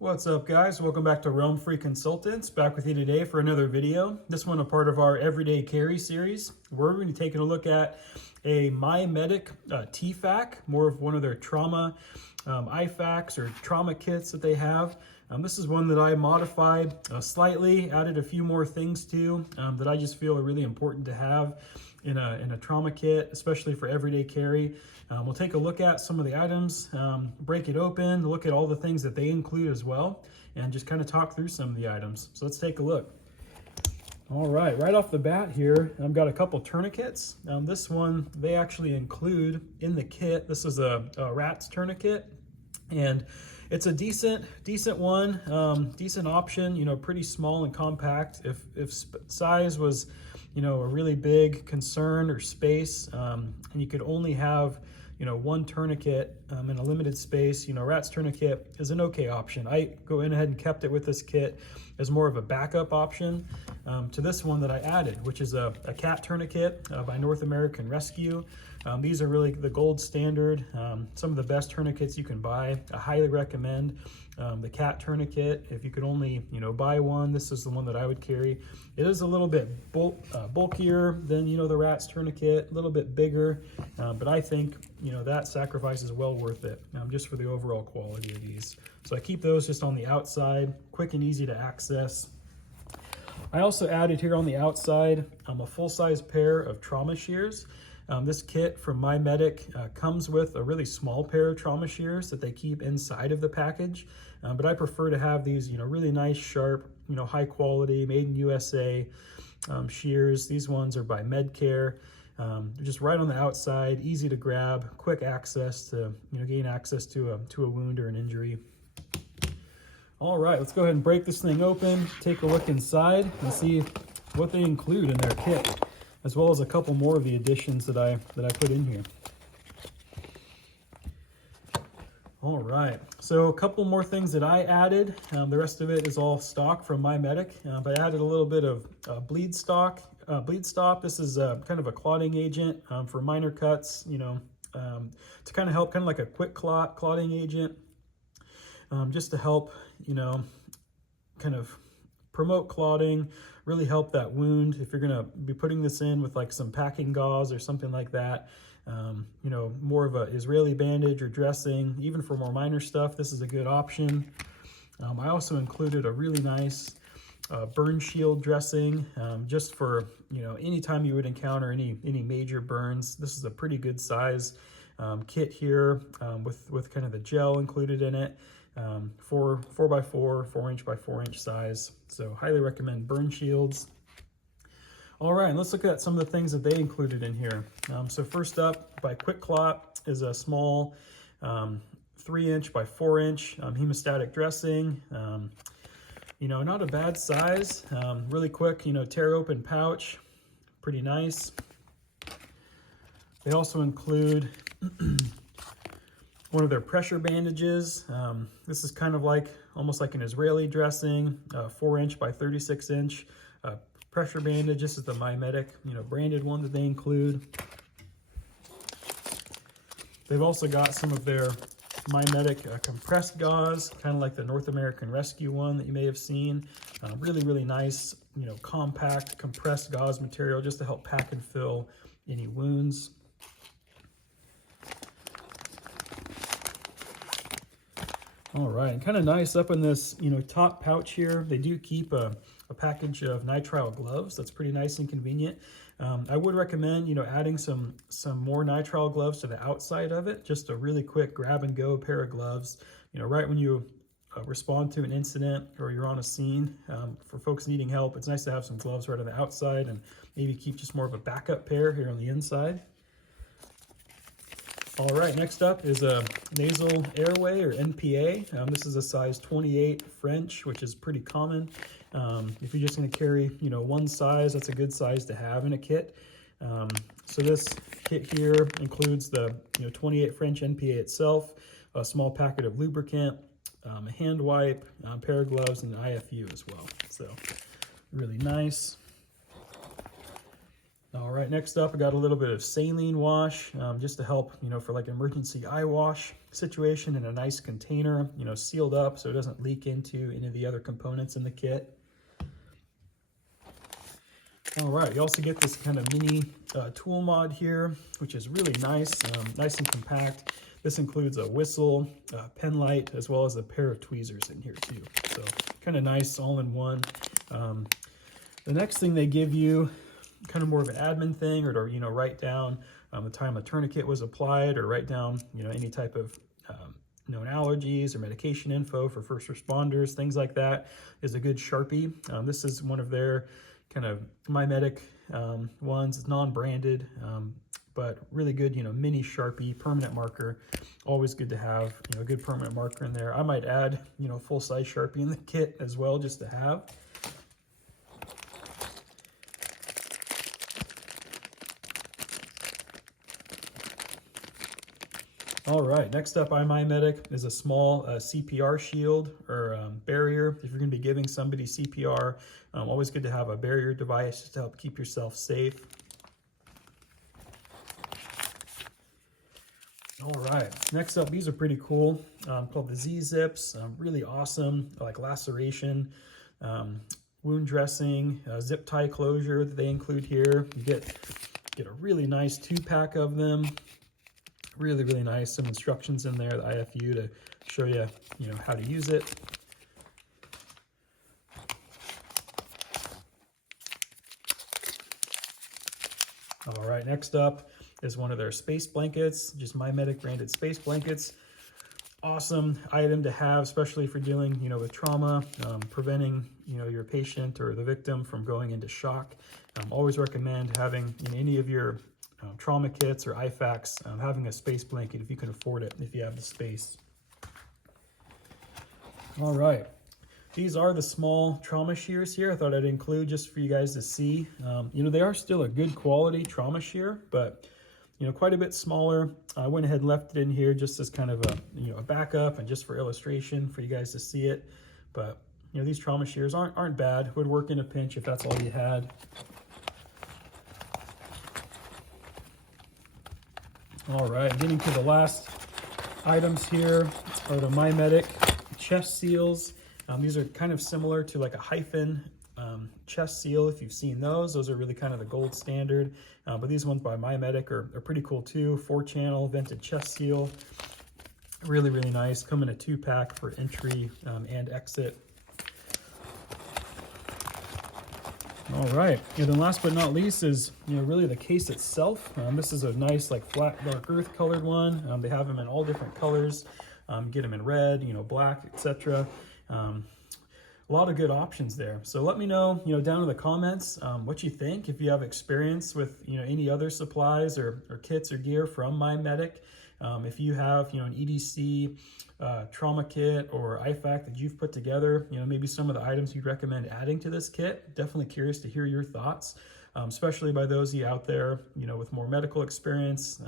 What's up, guys? Welcome back to Realm Free Consultants. Back with you today for another video. This one a part of our Everyday Carry series. We're going to be taking a look at a MyMedic TFAK, more of one of their trauma IFAKs or trauma kits that they have. This is one that I modified slightly, added a few more things to that I just feel are really important to have in a trauma kit, especially for everyday carry. We'll take a look at some of the items, break it open, look at all the things that they include as well, and just kind of talk through some of the items. So let's take a look. All right off the bat here, I've got a couple tourniquets. This one, they actually include in the kit. This is a rat's tourniquet, and it's a decent one, decent option, you know, pretty small and compact. If size was, you know, a really big concern or space, and you could only have, you know, one tourniquet in a limited space, you know, rat's tourniquet is an okay option. I go in ahead and kept it with this kit as more of a backup option to this one that I added, which is a cat tourniquet by North American Rescue. These are really the gold standard, some of the best tourniquets you can buy. I highly recommend the cat tourniquet. If you could only, you know, buy one, this is the one that I would carry. It is a little bit bulkier than, you know, the rat's tourniquet, a little bit bigger, but I think, you know, that sacrifice is well worth it just for the overall quality of these. So I keep those just on the outside, quick and easy to access. I also added here on the outside a full-size pair of trauma shears. This kit from MyMedic comes with a really small pair of trauma shears that they keep inside of the package, but I prefer to have these, you know, really nice, sharp, you know, high quality, made in USA shears. These ones are by Medcare. Just right on the outside, easy to grab, quick access to, you know, gain access to a wound or an injury. All right, let's go ahead and break this thing open, take a look inside, and see what they include in their kit, as well as a couple more of the additions that I put in here. All right, so a couple more things that I added. The rest of it is all stock from MyMedic, but I added a little bit of bleed stop. This is kind of a clotting agent for minor cuts, you know, to kind of help, kind of like a quick clotting agent, just to help, you know, kind of promote clotting, really help that wound. If you're gonna be putting this in with like some packing gauze or something like that, you know, more of a Israeli bandage or dressing, even for more minor stuff, this is a good option. I also included a really nice burn shield dressing, just for, you know, anytime you would encounter any major burns. This is a pretty good size kit here, with kind of the gel included in it. 4x4, 4" by 4" size. So highly recommend burn shields. All right, let's look at some of the things that they included in here. So first up, by Quick Clot, is a small 3" by 4" hemostatic dressing. You know, not a bad size, really quick, you know, tear open pouch, pretty nice. They also include one of their pressure bandages. This is kind of like, almost like an Israeli dressing, 4" by 36" pressure bandage. This is the MyMedic, you know, branded one that they include. They've also got some of their MyMedic compressed gauze, kind of like the North American Rescue one that you may have seen. Really nice, you know, compact compressed gauze material just to help pack and fill any wounds. All right, and kind of nice up in this, you know, top pouch here, they do keep a package of nitrile gloves. That's pretty nice and convenient. I would recommend, you know, adding some more nitrile gloves to the outside of it, just a really quick grab and go pair of gloves, you know, right when you respond to an incident or you're on a scene. For folks needing help, it's nice to have some gloves right on the outside and maybe keep just more of a backup pair here on the inside. All right, next up is a nasal airway, or NPA. This is a size 28 French, which is pretty common. If you're just gonna carry, you know, one size, that's a good size to have in a kit. So this kit here includes the, you know, 28 French NPA itself, a small packet of lubricant, a hand wipe, a pair of gloves, and an IFU as well. So really nice. All right, next up, I got a little bit of saline wash, just to help, for like an emergency eye wash situation, in a nice container, sealed up so it doesn't leak into any of the other components in the kit. All right, you also get this kind of mini tool mod here, which is really nice, nice and compact. This includes a whistle, pen light, as well as a pair of tweezers in here too. So kind of nice, all in one. The next thing they give you, kind of more of an admin thing, or to write down the time a tourniquet was applied, or write down any type of known allergies or medication info for first responders, things like that, is a good Sharpie. This is one of their kind of MyMedic ones. It's non-branded, but really good, mini Sharpie permanent marker. Always good to have, a good permanent marker in there. I might add, full-size Sharpie in the kit as well, just to have. All right, next up on MyMedic is a small CPR shield or barrier. If you're going to be giving somebody CPR, always good to have a barrier device to help keep yourself safe. All right, next up, these are pretty cool, called the Z-Zips. Really awesome, like laceration, wound dressing, zip tie closure that they include here. You get a really nice 2-pack of them. Really, really nice. Some instructions in there, the IFU, to show you, how to use it. All right, next up is one of their space blankets, just MyMedic branded space blankets. Awesome item to have, especially for dealing, with trauma, preventing, your patient or the victim from going into shock. Always recommend having in any of your trauma kits or IFAKs, having a space blanket if you can afford it, if you have the space. All right, these are the small trauma shears here. I thought I'd include just for you guys to see. They are still a good quality trauma shear, but quite a bit smaller. I went ahead and left it in here just as kind of a backup and just for illustration for you guys to see it. But these trauma shears aren't bad. Would work in a pinch if that's all you had. All right, getting to the last items here are the MyMedic chest seals. These are kind of similar to like a hyphen chest seal, if you've seen those. Those are really kind of the gold standard. But these ones by MyMedic are pretty cool too. 4-channel vented chest seal. Really, really nice. Come in a 2-pack for entry and exit. All right, and then last but not least is really the case itself. This is a nice like flat dark earth colored one. They have them in all different colors. Get them in red, black, etc. A lot of good options there. So let me know, down in the comments what you think. If you have experience with any other supplies or kits or gear from MyMedic. If you have an EDC Trauma Kit or IFAK that you've put together, maybe some of the items you'd recommend adding to this kit. Definitely curious to hear your thoughts, especially by those of you out there, with more medical experience.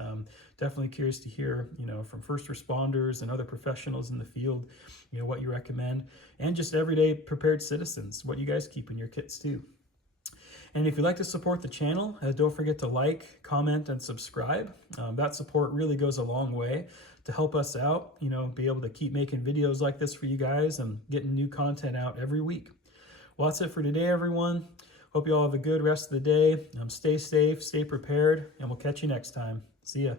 Definitely curious to hear, from first responders and other professionals in the field, what you recommend, and just everyday prepared citizens, what you guys keep in your kits too. And if you'd like to support the channel, don't forget to like, comment, and subscribe. That support really goes a long way to help us out, be able to keep making videos like this for you guys and getting new content out every week. Well, that's it for today, everyone. Hope you all have a good rest of the day. Stay safe, stay prepared, and we'll catch you next time. See ya.